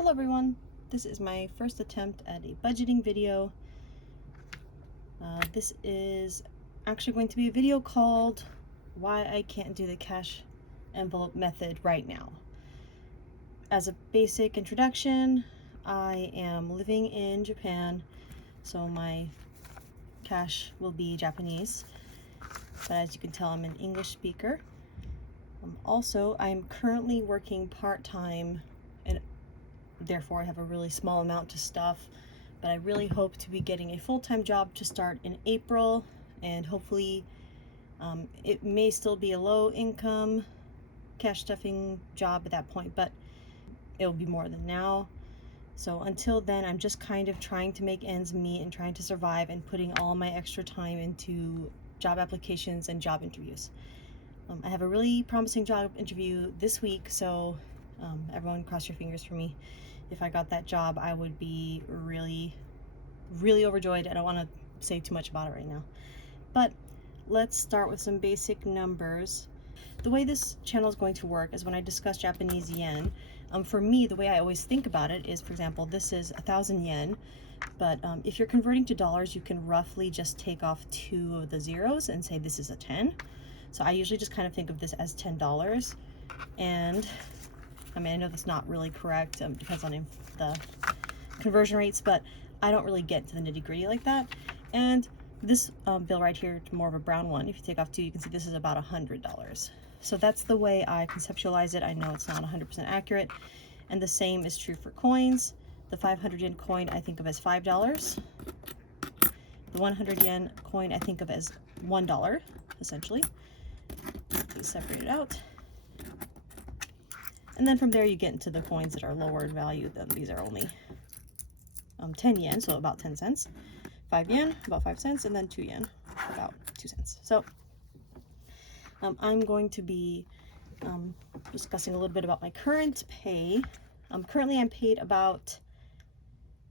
Hello everyone, this is my first attempt at a budgeting video. This is actually going to be a video called Why I Can't Do the Cash Envelope Method Right Now. As a basic introduction, I am living in Japan, so my cash will be Japanese, but as you can tell, I'm an English speaker. Also, I'm currently working part-time, and therefore I have a really small amount to stuff, but I really hope to be getting a full-time job to start in April, and hopefully it may still be a low income cash stuffing job at that point, but it'll be more than now. So until then, I'm just kind of trying to make ends meet and trying to survive and putting all my extra time into job applications and job interviews. I have a really promising job interview this week, so everyone cross your fingers for me. If I got that job, I would be really, really overjoyed. I don't want to say too much about it right now. But let's start with some basic numbers. The way this channel is going to work is when I discuss Japanese yen. For me, the way I always think about it is, for example, this is 1,000 yen. But if you're converting to dollars, you can roughly just take off 2 of the zeros and say this is a 10. So I usually just kind of think of this as $10. And I mean, I know that's not really correct, depends on the conversion rates, but I don't really get to the nitty-gritty like that. And this bill right here, more of a brown one, if you take off 2, you can see this is about $100. So that's the way I conceptualize it. I know it's not 100% accurate, and the same is true for coins. The 500 yen coin I think of as $5. The 100 yen coin I think of as $1, essentially. Please separate it out. And then from there you get into the coins that are lower in value. Then these are only 10 yen, so about 10 cents. 5 yen, about 5 cents, and then 2 yen, about 2 cents. So I'm going to be discussing a little bit about my current pay. Currently I'm paid about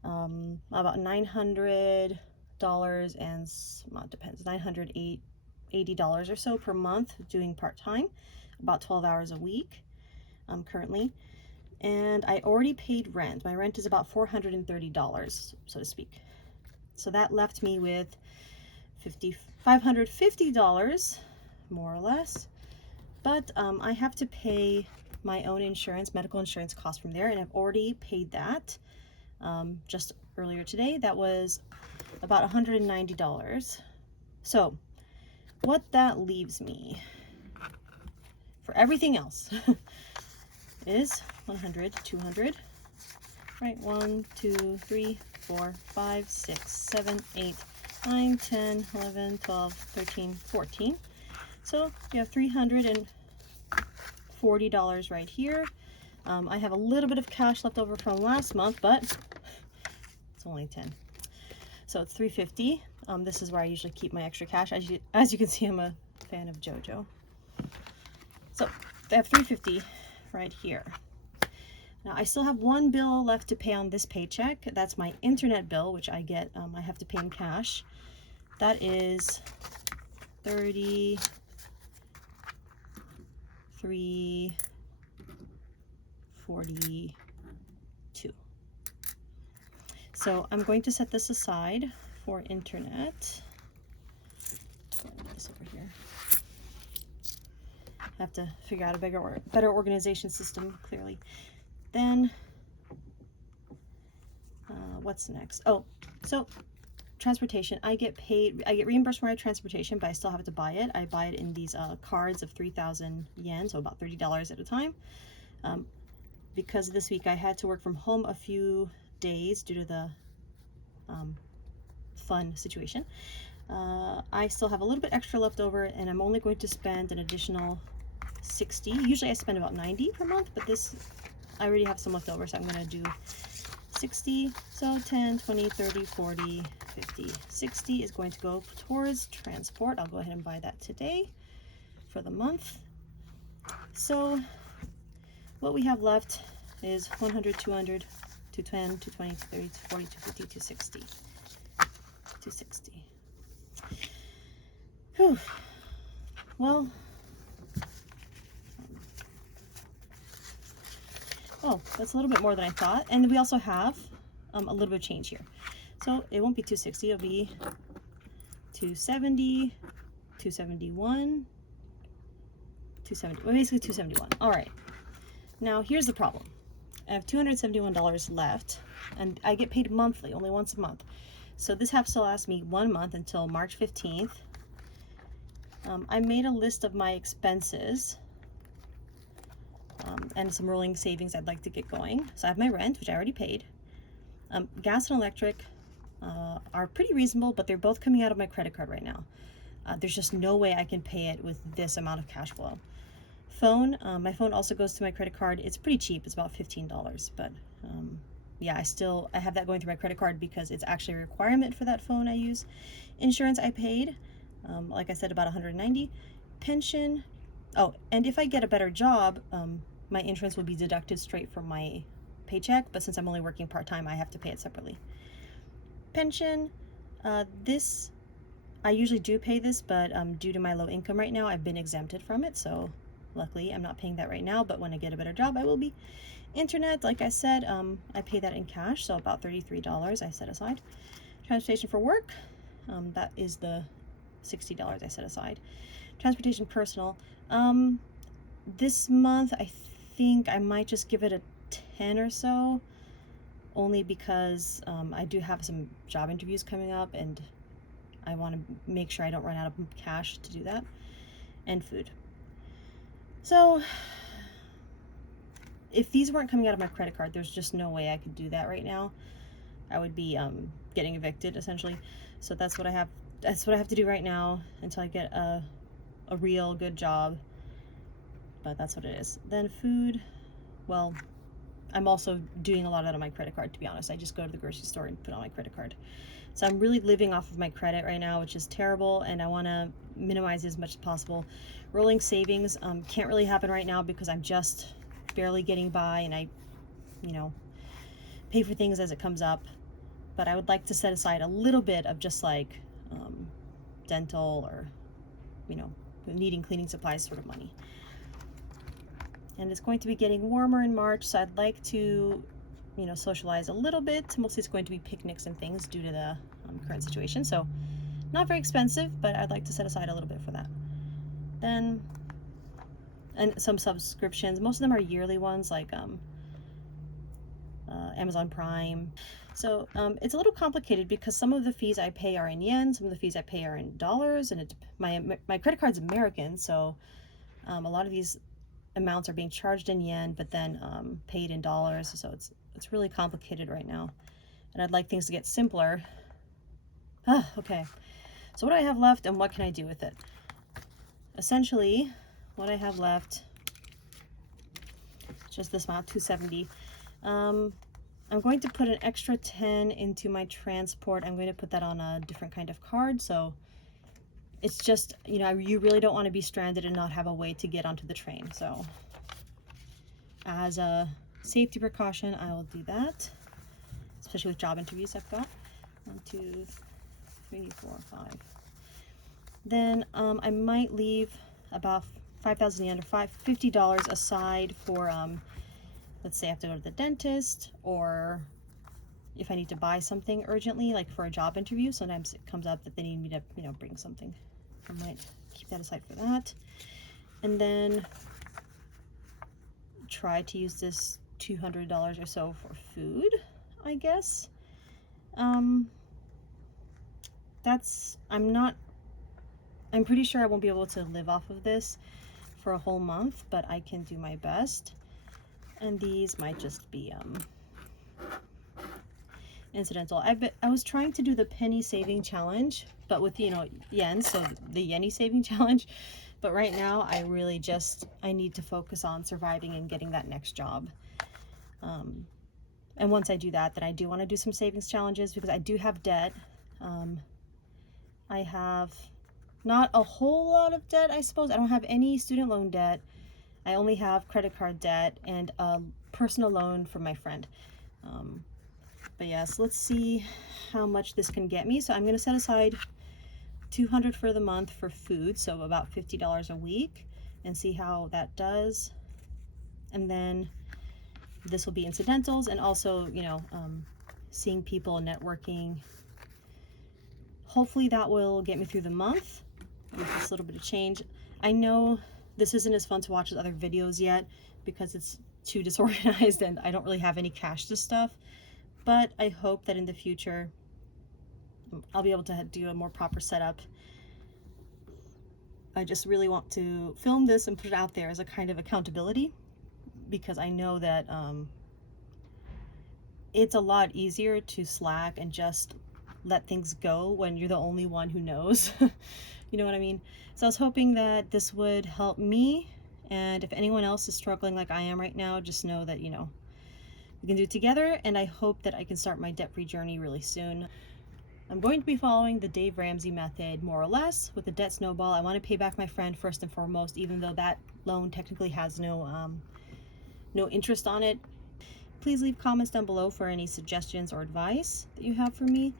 $900 and, well, it depends, $980 or so per month doing part-time, about 12 hours a week currently. And I already paid rent. My rent is about $430, so to speak. So that left me with $550, more or less. But I have to pay my own insurance, medical insurance costs from there, and I've already paid that just earlier today. That was about $190. So what that leaves me for everything else is 100, 200, right? 1, 2, 3, 4, 5, 6, 7, 8, 9, 10, 11, 12, 13, 14. So you have $340 right here. I have a little bit of cash left over from last month, but it's only 10. So it's $350. This is where I usually keep my extra cash. As you can see, I'm a fan of JoJo. So I have $350 right here. Now I still have one bill left to pay on this paycheck. That's my internet bill, which I get, I have to pay in cash. That is $33.42. So I'm going to set this aside for internet. Put this over here. I have to figure out a better organization system, clearly. Then, what's next? Oh, so transportation. I get reimbursed for my transportation, but I still have to buy it. I buy it in these cards of 3,000 yen, so about $30 at a time. Because this week I had to work from home a few days due to the fun situation. I still have a little bit extra left over, and I'm only going to spend an additional 60. Usually I spend about 90 per month, but this I already have some left over, so I'm going to do 60. So 10, 20, 30, 40, 50, 60 is going to go towards transport. I'll go ahead and buy that today for the month. So what we have left is 100, 200, 210, 220, 230, 240, 250, 260. 260. Whew. Well, Oh, that's a little bit more than I thought. And we also have a little bit of change here. So it won't be 260, it'll be 270, 271, 270, well, basically 271. All right, now here's the problem. I have $271 left, and I get paid monthly, only once a month. So this has to last me 1 month until March 15th. I made a list of my expenses and some rolling savings I'd like to get going. So I have my rent, which I already paid. Gas and electric are pretty reasonable, but they're both coming out of my credit card right now. There's just no way I can pay it with this amount of cash flow. Phone, my phone also goes to my credit card. It's pretty cheap, it's about $15, but yeah, I have that going through my credit card because it's actually a requirement for that phone I use. Insurance I paid, like I said, about $190. Pension, oh, and if I get a better job, my insurance will be deducted straight from my paycheck, but since I'm only working part-time, I have to pay it separately. Pension, this, I usually do pay this, but due to my low income right now, I've been exempted from it, so luckily I'm not paying that right now, but when I get a better job, I will be. Internet, like I said, I pay that in cash, so about $33 I set aside. Transportation for work, that is the $60 I set aside. Transportation personal, this month I think I might just give it a 10 or so, only because I do have some job interviews coming up and I want to make sure I don't run out of cash to do that. And food. So if these weren't coming out of my credit card, there's just no way I could do that right now. I would be getting evicted essentially. So that's what I have to do right now until I get a real good job. But that's what it is. Then food, well, I'm also doing a lot of that on my credit card, to be honest. I just go to the grocery store and put on my credit card. So I'm really living off of my credit right now, which is terrible, and I want to minimize it as much as possible. Rolling savings can't really happen right now because I'm just barely getting by, and I, pay for things as it comes up. But I would like to set aside a little bit of just like dental or, needing cleaning supplies sort of money. And it's going to be getting warmer in March, so I'd like to, socialize a little bit. Mostly it's going to be picnics and things due to the current situation. So not very expensive, but I'd like to set aside a little bit for that. Then, and some subscriptions. Most of them are yearly ones, like Amazon Prime. So it's a little complicated because some of the fees I pay are in yen, some of the fees I pay are in dollars, and my credit card's American, so a lot of these amounts are being charged in yen, but then paid in dollars. So it's really complicated right now, and I'd like things to get simpler. Okay. So what do I have left, and what can I do with it? Essentially, what I have left, just this amount, 270. I'm going to put an extra 10 into my transport. I'm going to put that on a different kind of card. So it's just, you really don't want to be stranded and not have a way to get onto the train. So as a safety precaution, I will do that, especially with job interviews I've got. 1, 2, 3, 4, 5. Then I might leave about 5,000 yen or $50 aside for, let's say I have to go to the dentist, or if I need to buy something urgently, like for a job interview. Sometimes it comes up that they need me to, bring something. I might keep that aside for that. And then try to use this $200 or so for food, I guess. I'm pretty sure I won't be able to live off of this for a whole month, but I can do my best. And these might just be incidental. I was trying to do the penny saving challenge, but with yen, so the yenny saving challenge. But right now I really I need to focus on surviving and getting that next job. And once I do that, then I do want to do some savings challenges because I do have debt. I have not a whole lot of debt, I suppose. I don't have any student loan debt. I only have credit card debt and a personal loan from my friend. But yes, let's see how much this can get me. So I'm going to set aside $200 for the month for food, so about $50 a week, and see how that does. And then This will be incidentals, and also, you know, seeing people, networking. Hopefully that will get me through the month with this little bit of change. I know this isn't as fun to watch as other videos yet because it's too disorganized and I don't really have any cash to stuff, but I hope that in the future I'll be able to do a more proper setup. I just really want to film this and put it out there as a kind of accountability, because I know that it's a lot easier to slack and just let things go when you're the only one who knows. You know what I mean? So I was hoping that this would help me, and if anyone else is struggling like I am right now, just know that, you know, we can do it together, and I hope that I can start my debt-free journey really soon. I'm going to be following the Dave Ramsey method more or less with the debt snowball. I want to pay back my friend first and foremost, even though that loan technically has no interest on it. Please leave comments down below for any suggestions or advice that you have for me.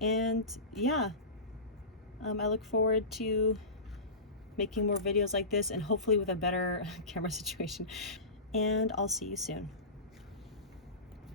And yeah, I look forward to making more videos like this, and hopefully with a better camera situation. And I'll see you soon.